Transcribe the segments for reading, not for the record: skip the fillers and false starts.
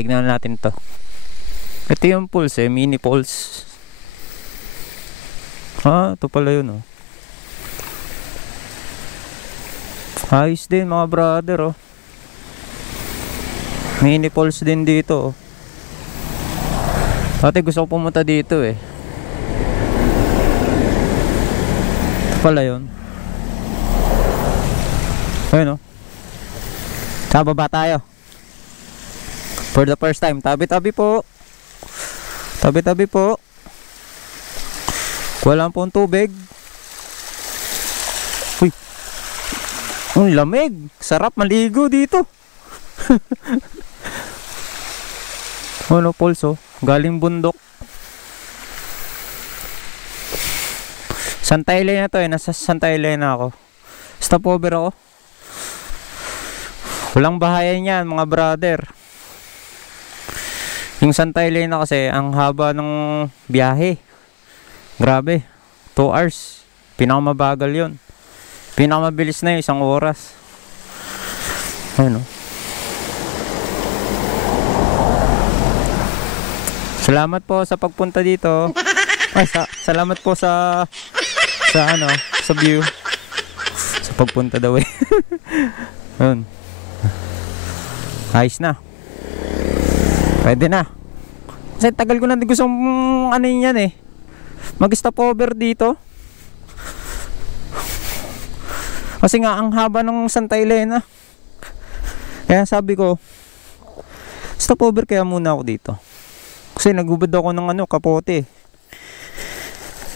tignan natin to. Ito yung pulse mini pulse. Ito pala yun oh. Ayos din mga brother oh. Mini pulse din dito oh. Dati gusto ko pumunta dito eh. Ito pala yun. Ayun oh. Sa baba tayo. For the first time. Tabi-tabi po. Tabi-tabi po. Walang pong tubig. Uy. Ang lamig. Sarap maligo dito. Ano pulso? Galing bundok. Santay Lane na to eh. Nasa Santay Lane na ako. Stopover ako. Walang bahayan yan mga brother. Yung Santay Lane na kasi ang haba ng biyahe. Grabe, 2 hours. Pinakamabagal yun. Pinakamabilis na yun, 1 oras. Ayun o. Salamat po sa pagpunta dito. Ay, salamat po sa view. Sa pagpunta daw eh. Ayun. Ayos na. Pwede na. Kasi tagal ko na gusto ano yan eh. Mag-stopover dito. Kasi nga ang haba ng Santay Lane. Kaya sabi ko, stopover kaya muna ako dito. Kasi nagubad ako ng kapote.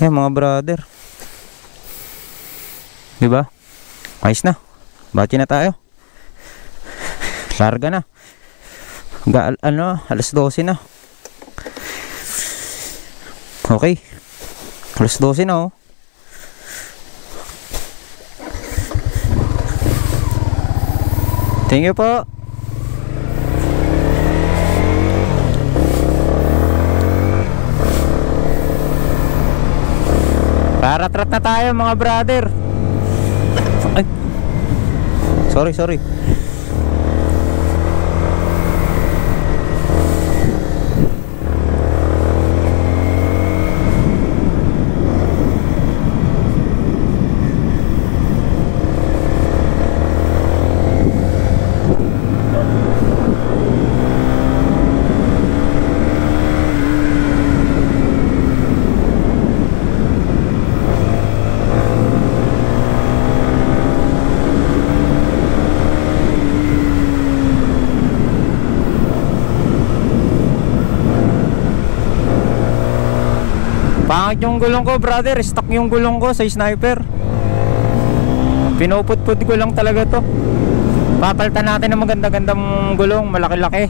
Ayan mga brother. Diba? Ayos na. Bati na tayo. Larga na. Alas 12 na. Okay. Alas 12 na oh. Thank you po. Paratrat na tayo mga brother. Ay. Sorry. Pangit yung gulong ko brother. Stuck yung gulong ko sa sniper. Pinuput-put ko lang talaga to. Papalitan natin ng maganda-gandang gulong. Malaki-laki.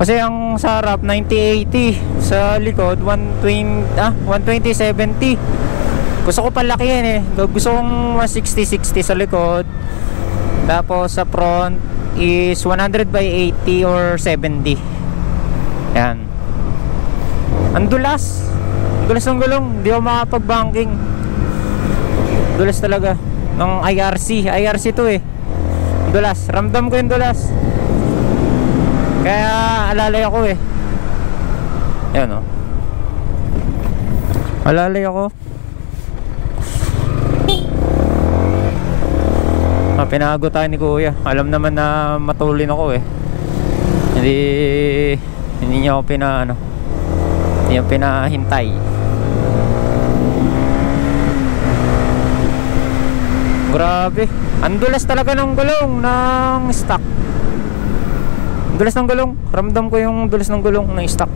Kasi ang sa harap 90-80. Sa likod 120-70. Gusto ko palakihin eh. Gusto kong 160-60 sa likod. Tapos sa front is 100/80 or 70. Yan. Ang dulas. Dulas ng gulong, hindi ako makapag-banking. Dulas talaga ng IRC to eh. Dulas, ramdam ko yung dulas. Kaya alalay ako eh. Ayan o. Alalay ako. Pinago tayo ni kuya. Alam naman na matulin ako eh. Hindi niya ako hindi niya pinahintay. Grabe. Ang dulas talaga ng gulong ng stock. Dulas ng gulong. Ramdam ko yung dulas ng gulong ng stock.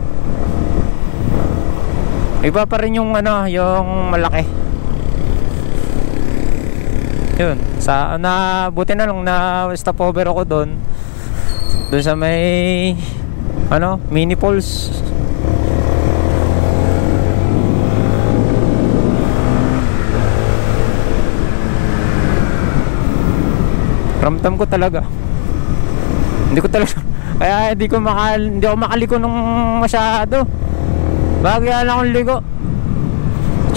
Iba pa rin yung yung malaki. Yun. Buti na lang na stopover ako doon sa may mini pulse. Ramdam ko talaga. Hindi ko talaga kaya hindi ako makaliko nung masyado. Bagay lang akong ligo.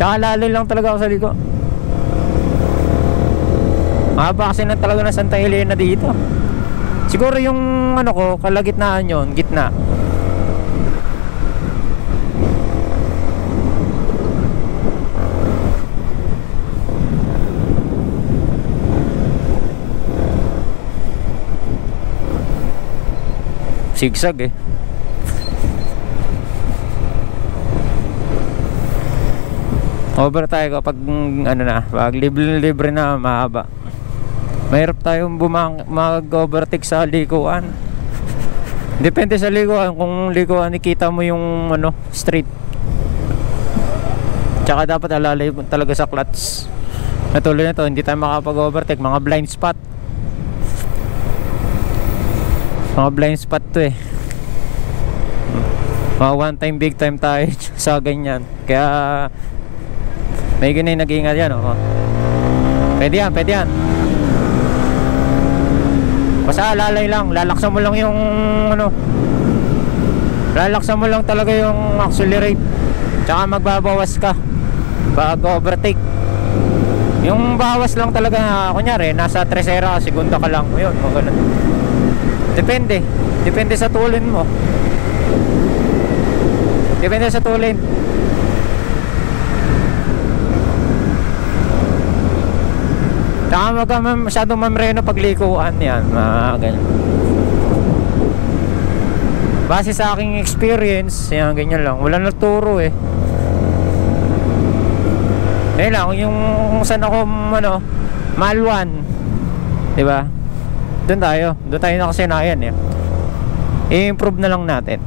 Tsaka lalay lang talaga ako sa ligo. Mahaba kasi na talaga na Santay Lane na dito. Siguro yung ano ko, kalagitnaan yon, gitna. Sigsag eh. Over tayo kapag ano na, pag libre na mahaba. Mahirap tayong mag-overtake sa likuan. Depende sa likuan, kung likuan nakita mo yung ano, street. Tsaka dapat alalay mo talaga sa clutch. Natuloy na to, hindi tayo makapag-overtake, mga blind spot. Mga blind spot to eh. Mga one time big time tayo sa ganyan. Kaya may ganyan nag-iingat yan oh. Pwede yan. Basta alalay lang, lalaksan mo lang yung ano, lalaksan mo lang talaga yung accelerate. Tsaka magbabawas ka pag overtake. Yung bawas lang talaga, kunyari nasa 3 segunda ka lang, yun, ganun. Depende sa tulin mo. Depende sa tulin. Saka masyadong mamreno paglikuan yan, ganyan. Base sa aking experience, yan, ganyan lang. Wala nagturo eh. Ngayon lang, yung saan ako, ano, Malwan, diba? Doon tayo nakasanayan eh. I-improve na lang natin.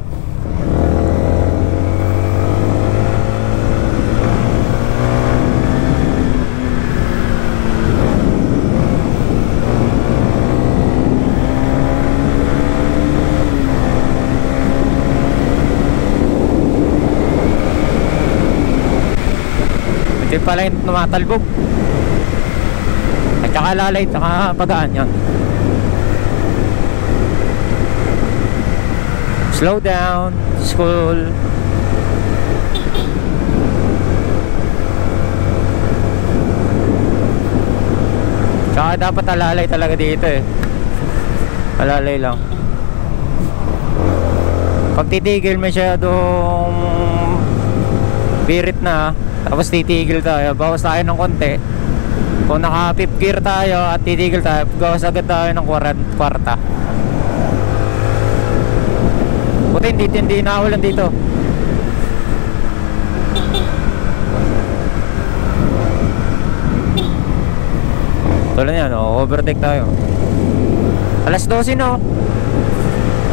Ito pala yung tumatalbog. At saka lalay, saka pagaan yan. Slow down, school. Saka dapat alalay talaga dito eh. Alalay lang. Pag titigil masyadong birit na, tapos titigil tayo, bawas tayo ng konti. Kung naka 5th gear tayo at titigil tayo, bawas agad tayo ng kwarta. Buti hindi naulan dito. Tulad yan, overtake tayo. Alas 12 no.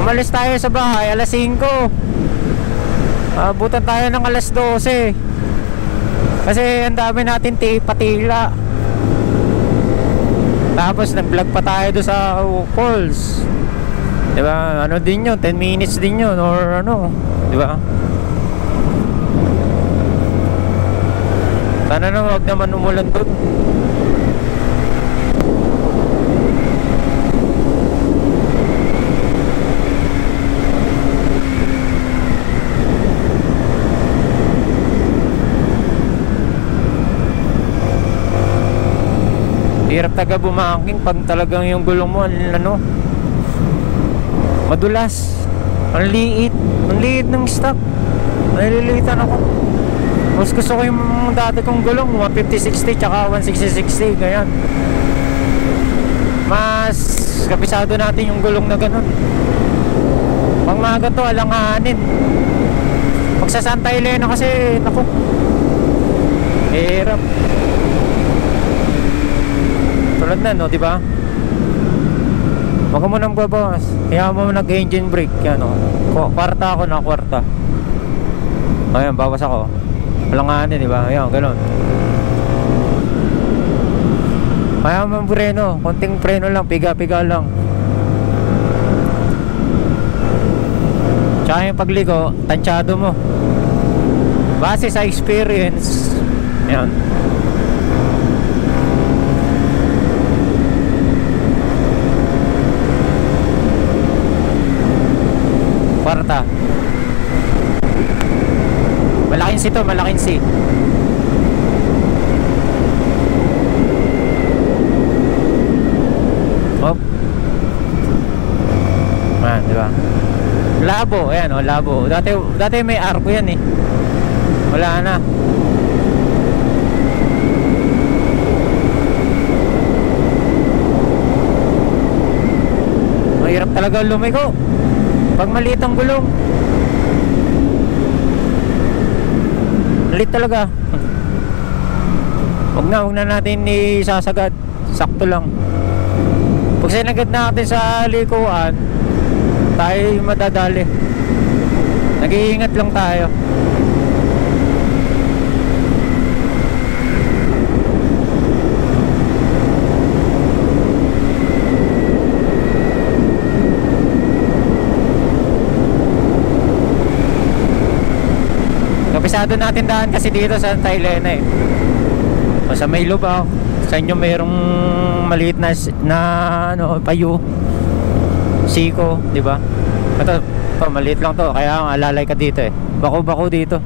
Umalis tayo sa bahay alas 5. Abutan tayo ng alas 12. Kasi ang dami natin patila. Tapos nag-vlog pa tayo doon sa falls. Diba? Ano din yun, 10 minutes din yun. Or ano, diba? Sana na wag naman umulan doon. Hirap taga bumangking pag talagang yung gulong mo ano, madulas. Ang liit ng stock. Nalilitan ako. Mas gusto ko yung dati kong gulong 150-60 tsaka 160-60 ganyan. Mas kapisado natin yung gulong na ganun. Pag mga ganito alanganin. Pag sa Santa Elena kasi naku, hirap. Tulad na no, diba? Wag mo nang babawas. Kaya mo nag-engine brake yan o. Kwarta ako na kwarta. Ayan, bawas ako. Walanganin, diba? Ayan, ganun. Kaya mo preno. Konting preno lang, piga-piga lang. Tsaka yung pagliko, tansyado mo. Base sa experience. Ayan. Kwarta. Malaking C to, malaking C. Oh. Labo, ayan o, labo. Dati may arko yan eh. Wala na. Mahirap talaga lumiko pag maliit ang gulong. Maliit talaga. Huwag na natin isasagad. Sakto lang. Pag sinagad natin sa likuan, tayo madadali. Nag-iingat lang tayo. Kapisado natin daan kasi dito sa Thailand eh. O sa may lubak, sa inyo mayroong maliit na ano, payo. Siko, di ba? Ito, maliit lang to, kaya alalay ka dito eh. Bako-bako dito.